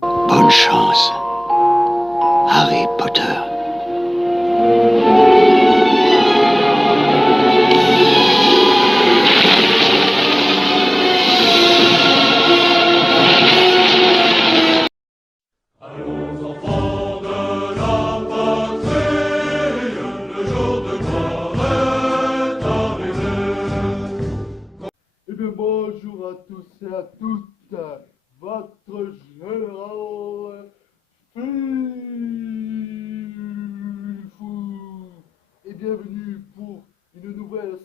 Bonne chance, Harry Potter. Allons enfants de la patrie, le jour de gloire est arrivé. Eh bien bonjour à tous et à toutes, votre général Fifou et bienvenue pour une nouvelle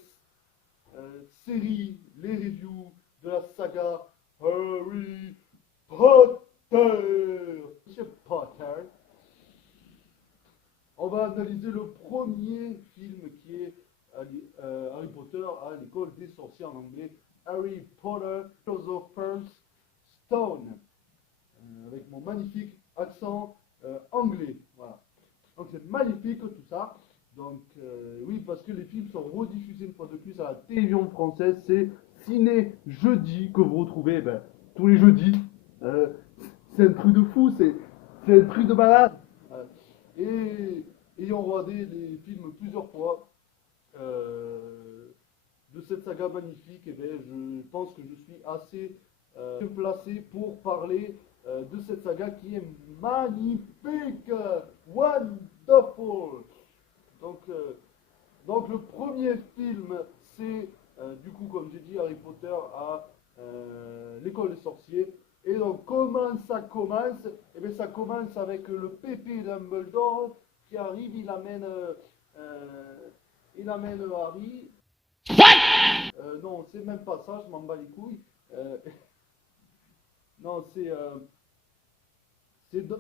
série, les reviews de la saga Harry Potter. Monsieur Potter, on va analyser le premier film qui est Harry Potter à l'école des sorciers en anglais, Harry Potter Philosopher's Stone, avec mon magnifique accent anglais. Voilà. Donc c'est magnifique tout ça. Donc oui, parce que les films sont rediffusés une fois de plus à la télévision française. C'est Ciné Jeudi que vous retrouvez tous les jeudis. Euh, c'est un truc de fou, c'est un truc de malade. Et ayant regardé les films plusieurs fois de cette saga magnifique, et je pense que je suis assez placé pour parler de cette saga qui est magnifique, wonderful. Donc, donc le premier film, c'est du coup, comme j'ai dit, Harry Potter à l'école des sorciers. Et donc, comment ça commence? Eh bien, ça commence avec le pépé Dumbledore qui arrive, il amène Harry. Non, c'est même pas ça, je m'en bats les couilles. Non,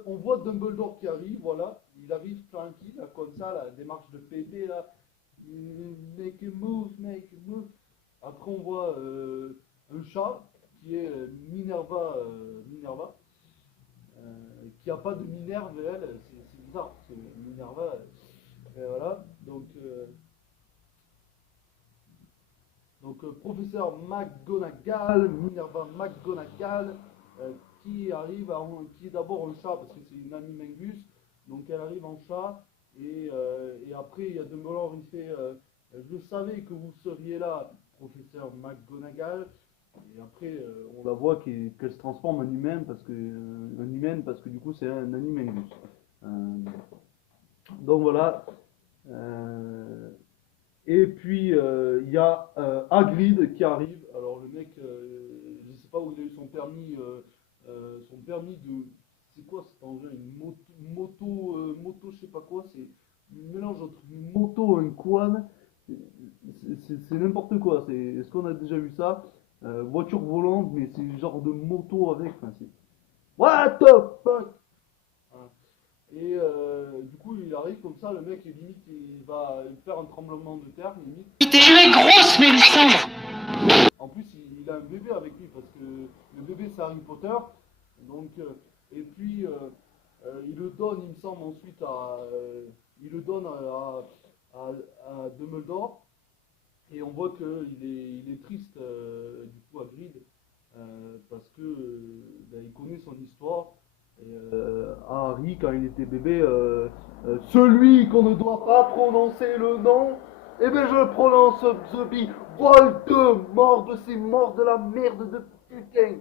on voit Dumbledore qui arrive, voilà. Il arrive tranquille, là, comme ça, la démarche de pépé, là. Make a move, make a move. Après, on voit un chat qui est Minerva, qui a pas de Minerve, elle, c'est bizarre, parce que Minerva, voilà. Donc professeur McGonagall, Minerva McGonagall, qui arrive, qui est d'abord un chat, parce que c'est une animingus, donc elle arrive en chat, et après il y a Dumbledore, il fait je savais que vous seriez là, professeur McGonagall, et après on la voit qu'elle se transforme en humain, parce que du coup c'est un animingus. Donc voilà. Euh, et puis il y a Hagrid qui arrive. Alors le mec, je sais pas où il a eu son permis de, c'est quoi cet engin, une moto, je sais pas quoi, c'est un mélange entre une moto et un quad. C'est n'importe quoi. Est-ce qu'on a déjà vu ça? Voiture volante, mais c'est genre de moto avec. Enfin, what the fuck? Hein. Et du coup, il arrive comme ça, le mec, limite, il va faire un tremblement de terre, limite. Tu es grosse, Mélisandre! En plus, il a un bébé avec lui, parce que le bébé, c'est Harry Potter. Donc, et puis, il le donne, il me semble, ensuite il le donne à Dumbledore. Et on voit il est triste, du coup, Hagrid, parce que il connaît son histoire. Et Harry, quand il était bébé, celui qu'on ne doit pas prononcer le nom, eh bien je le prononce The Bee, Voldemort, de ces morts de la merde de putain.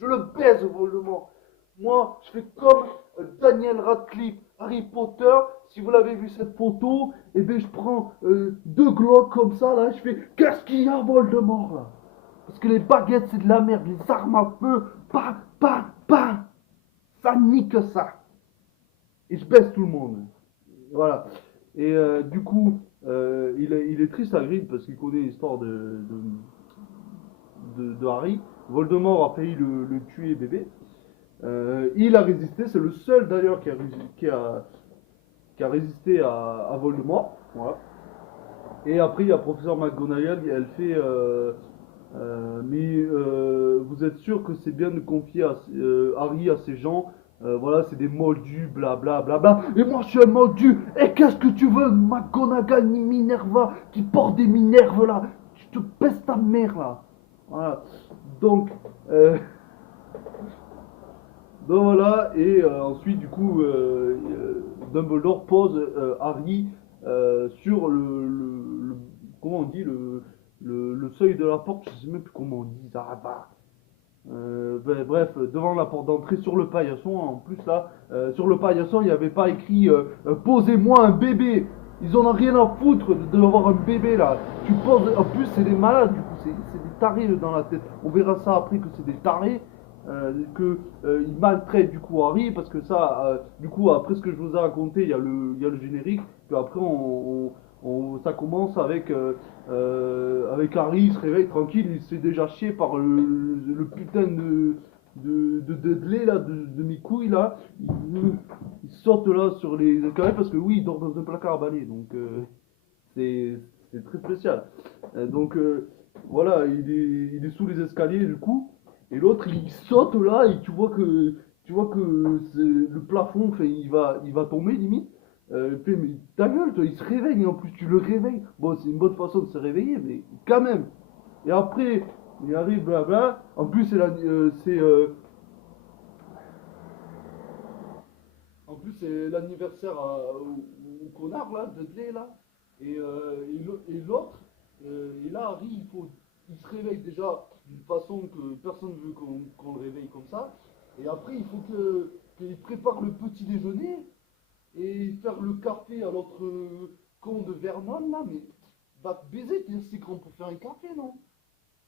Je le baise, Voldemort. Moi, je fais comme Daniel Radcliffe, Harry Potter. Si vous l'avez vu cette photo, eh bien je prends deux glocks comme ça, là, je fais qu'est-ce qu'il y a, Voldemort, là? Parce que les baguettes, c'est de la merde, les armes à feu, pas, ça nique ça. Et je baisse tout le monde. Voilà. Et du coup, il est triste à Grid parce qu'il connaît l'histoire de Harry. Voldemort a failli le tuer bébé. Il a résisté, c'est le seul d'ailleurs qui a résisté à Voldemort. Voilà. Et après, il y a Professeur McGonagall, elle fait mais vous êtes sûr que c'est bien de confier Harry à ces gens voilà, c'est des moldus, bla bla bla. Et moi, je suis un moldu. Et qu'est-ce que tu veux, McGonagall, Minerva, qui porte des Minerves là? Je te pèse ta mère là. Voilà. Donc, euh, donc voilà, et ensuite, du coup, Dumbledore pose Harry sur comment on dit, le seuil de la porte, je sais même plus comment on dit, ça va. Bref, devant la porte d'entrée sur le paillasson, en plus là, sur le paillasson, il n'y avait pas écrit posez-moi un bébé. Ils en ont rien à foutre d'avoir un bébé là. Tu poses, en plus c'est des malades, du coup, c'est des tarés dans la tête. On verra ça après que c'est des tarés, que ils maltraitent du coup Harry, parce que ça, du coup, après ce que je vous ai raconté, il y a le générique, puis après ça commence avec Harry, il se réveille tranquille, il se fait déjà chier par le putain de Dudley là, de mes couilles là. Il saute là sur les escaliers parce que oui, il dort dans un placard à balai, donc c'est c'est très spécial. Donc voilà, il est sous les escaliers du coup, et l'autre il saute là et tu vois que le plafond, enfin, il va tomber limite. Puis, mais ta gueule, toi, il se réveille, et en plus tu le réveilles. Bon, c'est une bonne façon de se réveiller, mais quand même. Et après, il arrive, blabla. En plus, c'est l'anniversaire au connard là, Dudley là. Et l'autre, et là, Harry, il se réveille déjà d'une façon que personne ne veut qu'on le réveille comme ça. Et après, il faut qu'il prépare le petit déjeuner et faire le café à l'autre con de Vernon là, mais va te baiser, t'es assez grand pour faire un café, non?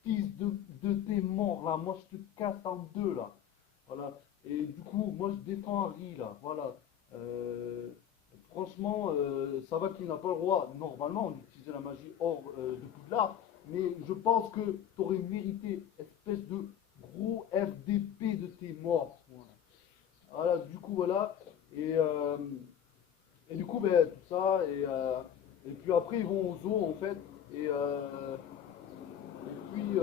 Fils de tes morts là, moi je te casse en deux là. Voilà. Et du coup, moi je défends Harry là, voilà. Euh, Franchement, ça va qu'il n'a pas le droit, normalement, d'utiliser la magie hors de Poudlard, mais je pense que t'aurais mérité, espèce de gros FDP de tes morts. Voilà. Voilà, du coup, voilà. Et, euh, et du coup, ben, tout ça, et puis après, ils vont au zoo, en fait. Et, euh, puis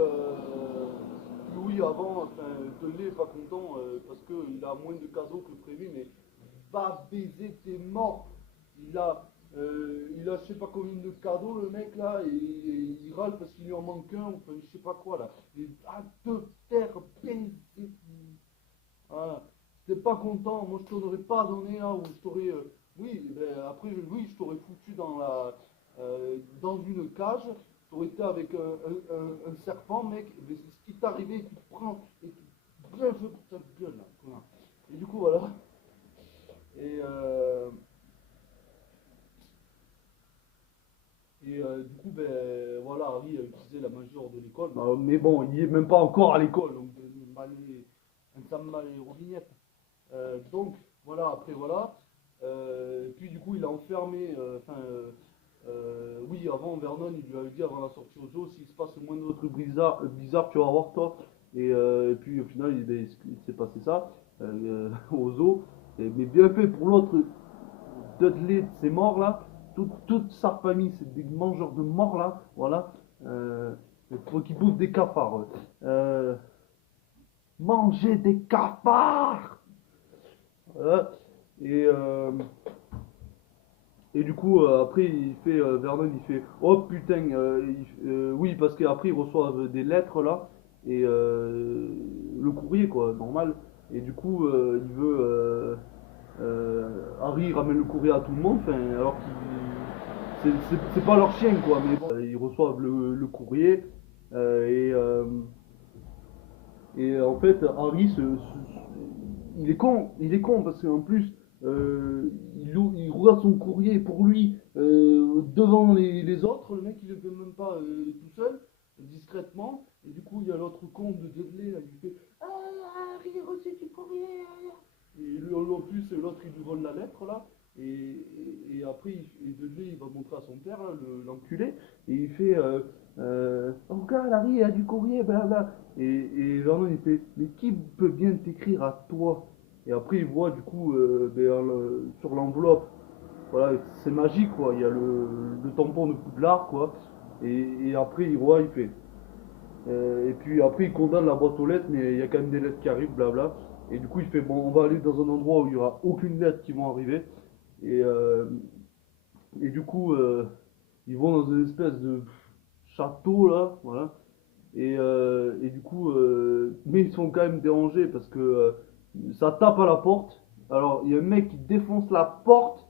oui, avant, enfin, Dudley est pas content parce qu'il a moins de cadeaux que prévu, mais va baiser tes morts. Il a je sais pas combien de cadeaux, le mec là, et il râle parce qu'il lui en manque un, enfin, je sais pas quoi là. Et va te faire baiser. Voilà. Si t'es pas content, moi je t'en aurais pas donné là, ou je t'aurais. Oui, ben, après, oui, je t'aurais foutu dans une cage, t'aurais été avec un serpent, mec, mais c'est ce qui t'est arrivé, tu te prends et tu bref ta gueule là. Voilà. Et du coup, voilà. Et, euh, du coup, ben voilà, Harry a utilisé la magie hors de l'école. Bah, mais bon, il est même pas encore à l'école, donc ça me mal les robinettes. Donc voilà, après voilà. Puis du coup, il a enfermé. Oui, avant Vernon, il lui avait dit avant la sortie au zoo, s'il se passe le moindre truc bizarre, tu vas voir toi. Et puis au final, il s'est passé ça au zoo. Mais bien fait pour l'autre Dudley, c'est mort là. Toute sa famille, c'est des mangeurs de morts là. Voilà. Il faut qu'ils bouffent des cafards. Manger des cafards! Voilà. Et, euh, et du coup, après, Vernon, il fait, oh putain, oui, parce qu'après, ils reçoivent des lettres là, et le courrier, quoi, normal. Et du coup, Harry il ramène le courrier à tout le monde, alors c'est pas leur chien, quoi, mais bon, ils reçoivent le courrier, et en fait, Harry, il est con parce qu'en plus, il regarde son courrier pour lui devant les autres. Le mec, il le fait même pas tout seul, discrètement. Et du coup, il y a l'autre con de Dudley, là, il fait ah, Harry, a reçu du courrier. Et en plus, l'autre, il lui vole la lettre, là. Et après, Dudley, il va montrer à son père, là, l'enculé. Et il fait oh, regarde, Harry, il a du courrier, blablabla. Et Vernon, il fait mais qui peut bien t'écrire à toi? Et après, il voit du coup sur l'enveloppe, voilà, c'est magique quoi. Il y a le tampon de Poudlard quoi. Et après, il voit, il fait. Et puis après, il condamne la boîte aux lettres, mais il y a quand même des lettres qui arrivent, blabla. Et du coup, il fait bon, on va aller dans un endroit où il n'y aura aucune lettre qui vont arriver. Et, euh, et du coup, ils vont dans une espèce de château là, voilà. Et du coup, mais ils sont quand même dérangés parce que ça tape à la porte. Alors, il y a un mec qui défonce la porte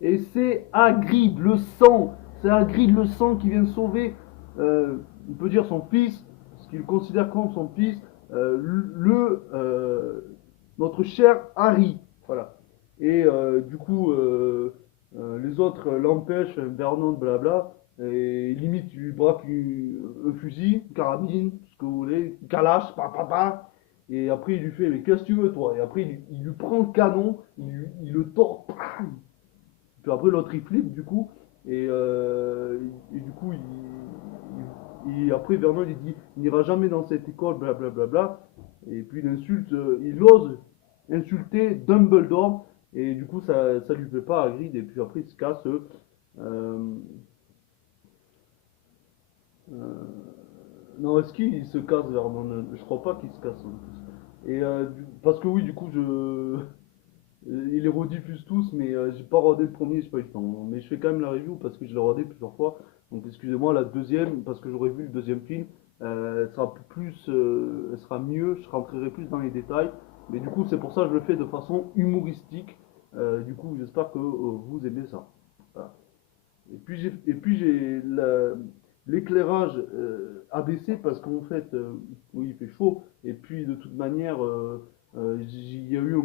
et c'est Hagrid, le sang. C'est Hagrid, le sang qui vient sauver, on peut dire son fils, ce qu'il considère comme son fils, notre cher Harry. Voilà. Et du coup, les autres l'empêchent, Vernon, blabla. Et limite, tu braques un fusil, une carabine, ce que vous voulez, une calache, papa. Et après, il lui fait, mais qu'est-ce que tu veux, toi? Et après, il lui prend le canon, il le tord, bam. Puis après, l'autre, il flippe, du coup. Et du coup, après, Vernon, il dit, il n'ira jamais dans cette école, blablabla. Et puis, il ose insulter Dumbledore. Et du coup, ça lui plaît pas à Hagrid. Et puis après, il se casse. Euh, non, est-ce qu'il se casse Vernon? Je crois pas qu'il se casse en plus. Parce que oui, du coup, il les rediffuse tous, mais j'ai pas regardé le premier, j'ai pas eu le temps. Mais je fais quand même la review parce que je l'ai regardé plusieurs fois. Donc excusez-moi, la deuxième, parce que j'aurais vu le deuxième film, elle sera mieux, je rentrerai plus dans les détails. Mais du coup, c'est pour ça que je le fais de façon humoristique. Du coup, j'espère que vous aimez ça. Voilà. Et puis j'ai l'éclairage abaissé parce qu'en fait, oui, il fait chaud. Et puis de toute manière, il y a eu un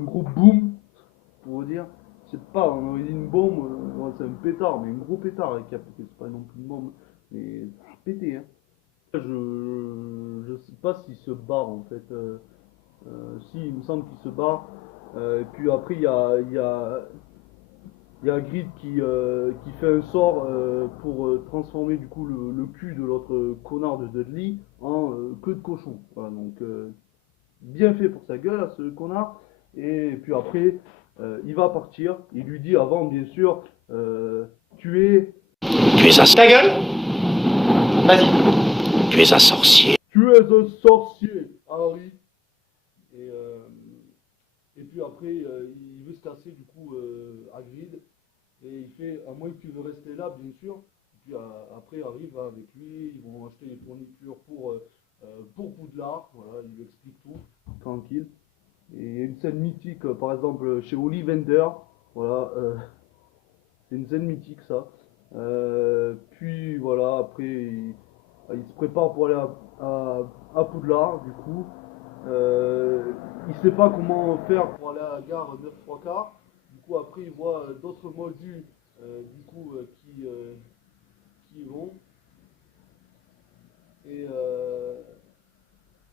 gros boom, pour vous dire. Je sais pas, on aurait dit une bombe, ouais, c'est un pétard, mais un gros pétard qui a pété. C'est pas non plus une bombe, mais ça a pété, hein. Je sais pas s'il se barre en fait. Si, il me semble qu'il se barre. Et puis après, il y a Hagrid qui fait un sort pour transformer du coup le cul de l'autre connard de Dudley en queue de cochon. Voilà, donc bien fait pour sa gueule à ce connard. Et puis après, il va partir. Il lui dit avant, bien sûr, tu es, Tu es un... Ta gueule. Vas-y. Tu es un sorcier. tu es un sorcier, Harry. Et, euh, et puis après, il veut se casser du coup Hagrid. Et il fait, à moins que tu veux rester là, bien sûr. Et puis après, arrive avec lui, ils vont acheter les fournitures pour Poudlard. Voilà, il lui explique tout, tranquille. Et il y a une scène mythique, par exemple, chez Ollivander. Voilà, c'est une scène mythique, ça. Puis voilà, après, il se prépare pour aller à Poudlard, du coup. Il sait pas comment faire pour aller à la gare 9 3 quarts. Du coup, après, il voit d'autres moldus du coup, qui y vont. Et, euh,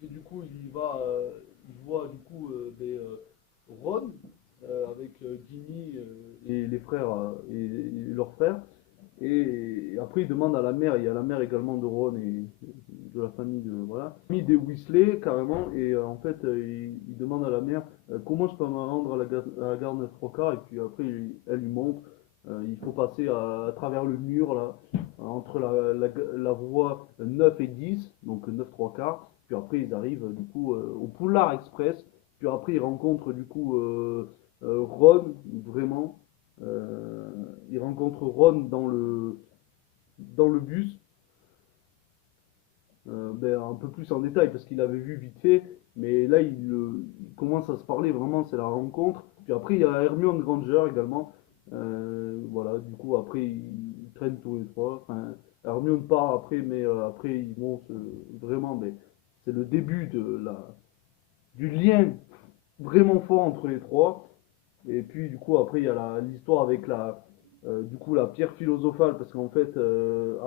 et du coup, il voit du coup Ron avec Ginny et les frères et leurs frères. Et après, il demande à la mère, il y a la mère également de Ron et de la famille de, voilà, famille des Weasley carrément. Et en fait, il demande à la mère comment je peux me rendre à la gare 9 3 quarts. Et puis après, elle lui montre, il faut passer à travers le mur là, entre la voie 9 et 10, donc 9 3 quarts. Puis après, ils arrivent du coup au Poulard Express. Puis après, ils rencontrent du coup Ron, vraiment. Euh, il rencontre Ron dans le bus, un peu plus en détail parce qu'il avait vu vite fait, mais là il commence à se parler vraiment, c'est la rencontre. Puis après il y a Hermione Granger également. Voilà, du coup après ils traînent tous les trois. Enfin, Hermione part après, mais après ils vont vraiment, mais c'est le début du lien vraiment fort entre les trois. Et puis du coup après il y a l'histoire avec du coup la pierre philosophale parce qu'en fait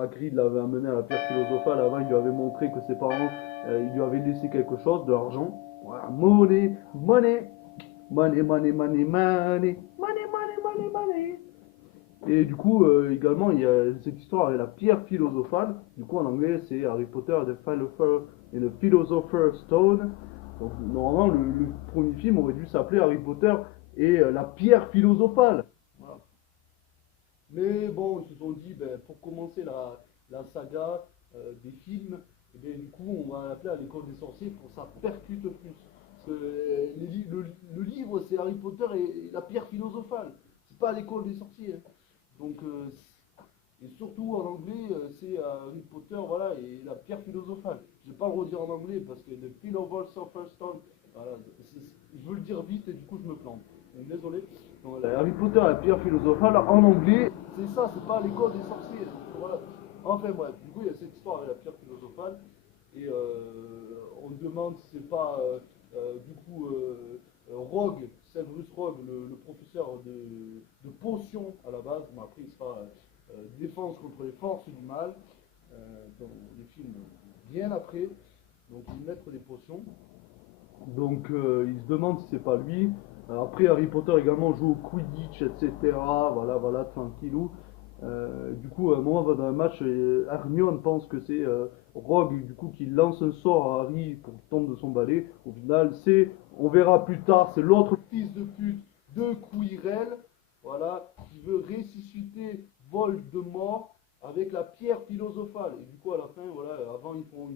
Hagrid l'avait amené à la pierre philosophale. Avant il lui avait montré que ses parents ils lui avaient laissé quelque chose, de l'argent. Voilà, money, money, money, money, money, money, money, money, money, money. Et du coup également il y a cette histoire avec la pierre philosophale. Du coup en anglais c'est Harry Potter and the Philosopher's Stone. Donc normalement le premier film aurait dû s'appeler Harry Potter et la pierre philosophale. Voilà. Mais bon, ils se sont dit, pour commencer la saga des films, et bien, du coup, on va l'appeler à l'école des sorciers pour que ça percute plus. Parce que le livre, c'est Harry Potter et la pierre philosophale. C'est pas l'école des sorciers. Hein. Donc, et surtout en anglais, c'est Harry Potter, voilà, et la pierre philosophale. Je vais pas le redire en anglais parce que The Philosopher's Stone, voilà, je veux le dire vite et du coup je me plante. Donc, désolé. Donc, Harry Potter, la pierre philosophale, en anglais, c'est ça, c'est pas l'école des sorciers. Donc, voilà. Enfin bref, du coup il y a cette histoire avec la pierre philosophale et on se demande si c'est pas du coup Rogue, Severus Rogue, le professeur de potions à la base, mais après il sera défense contre les forces du mal, dans les films bien après, donc il maître des potions. Donc il se demande si c'est pas lui. Après Harry Potter également joue au Quidditch, etc. Voilà, voilà, tranquillou. Du coup, à un moment dans un match, Hermione pense que c'est Rogue du coup qui lance un sort à Harry pour qu'il tombe de son balai. Au final, on verra plus tard, c'est l'autre fils de pute de Quirrell, voilà, qui veut ressusciter Voldemort avec la pierre philosophale. Et du coup, à la fin, voilà, avant ils font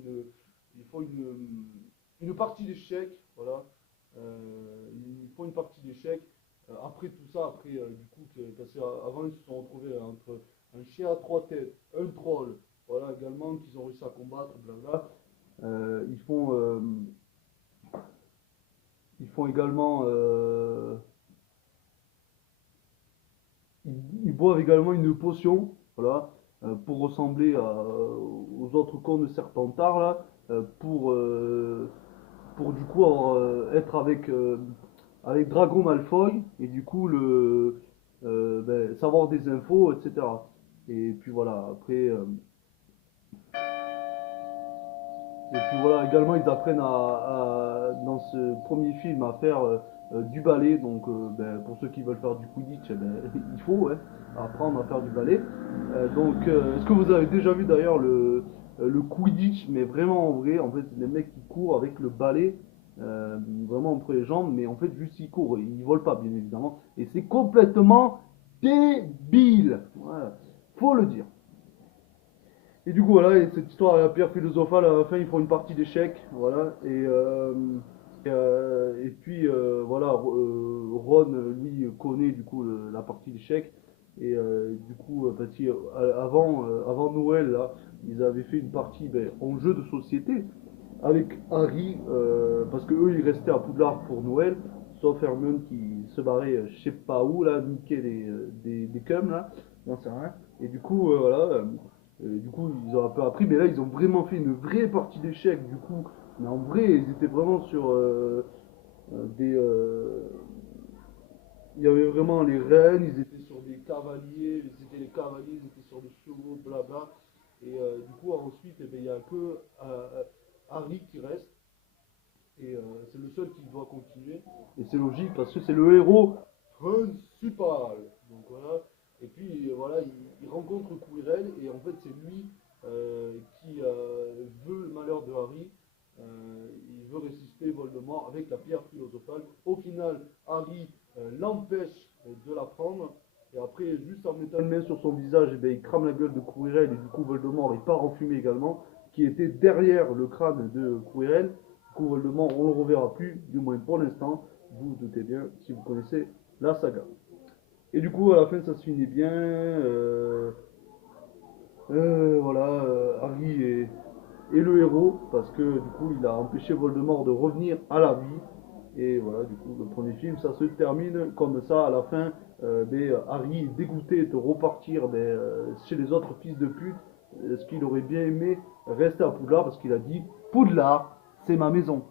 une partie d'échecs, voilà. Ils font une partie d'échecs. Après tout ça, après du coup, parce qu'avant ils se sont retrouvés entre un chien à trois têtes, un troll, voilà également qu'ils ont réussi à combattre, blabla. Ils font également, ils boivent également une potion, voilà, pour ressembler aux autres contes de Serpentard là, pour du coup être avec Drago Malfoy et du coup savoir des infos, etc. Et puis voilà, après, et puis voilà, également ils apprennent dans ce premier film à faire du ballet, donc pour ceux qui veulent faire du Quidditch, il faut apprendre à faire du ballet. Est-ce que vous avez déjà vu d'ailleurs le Quidditch, mais vraiment en vrai, en fait, c'est des mecs qui courent avec le balai, vraiment entre les jambes, mais en fait, juste ils courent, ils volent pas, bien évidemment, et c'est complètement débile, voilà, faut le dire. Et du coup, voilà, et cette histoire à la pierre philosophale, à la fin, ils font une partie d'échecs, voilà, et puis, voilà, Ron, lui, connaît du coup la partie d'échecs, et du coup, parce avant Noël, là, ils avaient fait une partie en jeu de société avec Harry, parce que eux, ils restaient à Poudlard pour Noël, sauf Hermione qui se barrait, je sais pas où, là, niquer des cums, là, j'en sais rien, et du coup, voilà. Du coup, ils ont un peu appris, mais là, ils ont vraiment fait une vraie partie d'échecs, du coup. Mais en vrai, ils étaient vraiment sur des. Il y avait vraiment les reines, ils étaient sur des cavaliers, c'était les cavaliers, ils étaient sur des chevaux, blabla. Et du coup, ensuite, eh ben, il n'y a que Harry qui reste. Et c'est le seul qui doit continuer. Et c'est logique parce que c'est le héros principal. Donc voilà. Et puis voilà, il rencontre Quirrell et en fait c'est lui qui veut le malheur de Harry. Il veut ressusciter Voldemort avec la pierre philosophale. Au final, Harry l'empêche de la prendre. Et après, juste en mettant une main sur son visage, eh bien, il crame la gueule de Quirrell et du coup Voldemort il part en fumée également, qui était derrière le crâne de Quirrell. Du coup Voldemort on le reverra plus, du moins pour l'instant. Vous vous doutez bien si vous connaissez la saga. Et du coup, à la fin, ça se finit bien. Voilà, Harry est le héros parce que du coup, il a empêché Voldemort de revenir à la vie. Et voilà, du coup, le premier film, ça se termine comme ça. À la fin, Harry est dégoûté de repartir chez les autres fils de pute. Ce qu'il aurait bien aimé rester à Poudlard parce qu'il a dit Poudlard, c'est ma maison.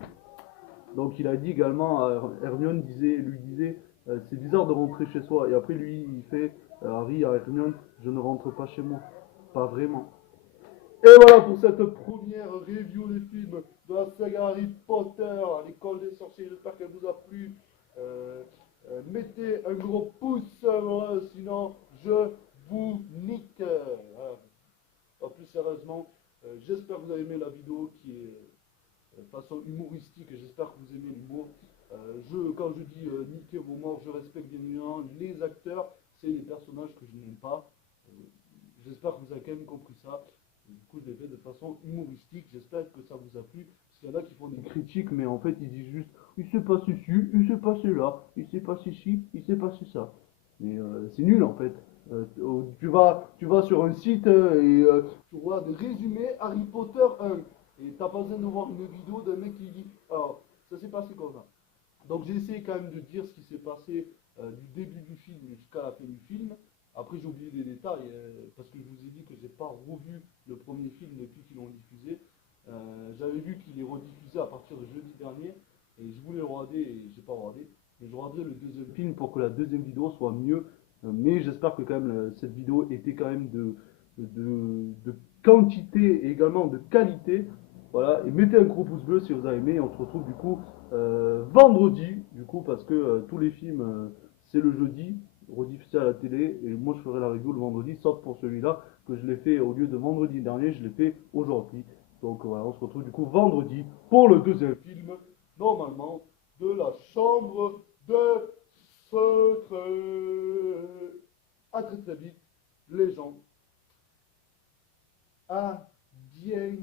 Donc il a dit également à Hermione, lui disait c'est bizarre de rentrer chez soi. Et après lui il fait Harry à Hermione, je ne rentre pas chez moi. Pas vraiment. Et voilà pour cette première review des films de la saga Harry Potter à l'école des sorciers. J'espère qu'elle vous a plu. Mettez un gros pouce bleu, sinon je vous nique. Voilà. Plus sérieusement, j'espère que vous avez aimé la vidéo qui est de façon humoristique, et j'espère que vous aimez l'humour. Quand je dis niquer vos morts, je respecte bien évidemment les acteurs, c'est les personnages que je n'aime pas. J'espère que vous avez quand même compris ça. Du coup, je l'ai fait de façon humoristique. J'espère que ça vous a plu. qu'il y en a qui font des critiques, mais en fait ils disent juste il s'est passé ci, il s'est passé là, il s'est passé ci, il s'est passé ça. Mais c'est nul en fait. Tu vas sur un site et tu vois des résumés Harry Potter 1. Et t'as pas besoin de voir une vidéo d'un mec qui dit alors ça s'est passé comme ça. Donc j'ai essayé quand même de dire ce qui s'est passé du début du film jusqu'à la fin du film. Après j'ai oublié des détails parce que je vous ai dit que j'ai pas revu le premier film depuis qu'ils l'ont diffusé. J'avais vu qu'il est rediffusé à partir de jeudi dernier et je voulais le regarder et j'ai pas regardé. Mais je regarderai le deuxième film pour que la deuxième vidéo soit mieux. Mais j'espère que quand même cette vidéo était quand même de quantité et également de qualité. Voilà, et mettez un gros pouce bleu si vous avez aimé. Et on se retrouve du coup vendredi, du coup, parce que tous les films, c'est le jeudi, rediffusé à la télé. Et moi, je ferai la review le vendredi, sauf pour celui-là, que je l'ai fait au lieu de vendredi dernier, je l'ai fait aujourd'hui. Donc voilà, on se retrouve du coup vendredi pour le deuxième film, normalement, de la chambre de secret. À très très vite, les gens. À bientôt.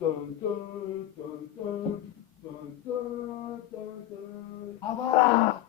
Dun, dun, dun, dun, dun, dun, dun, dun. Ah voilà!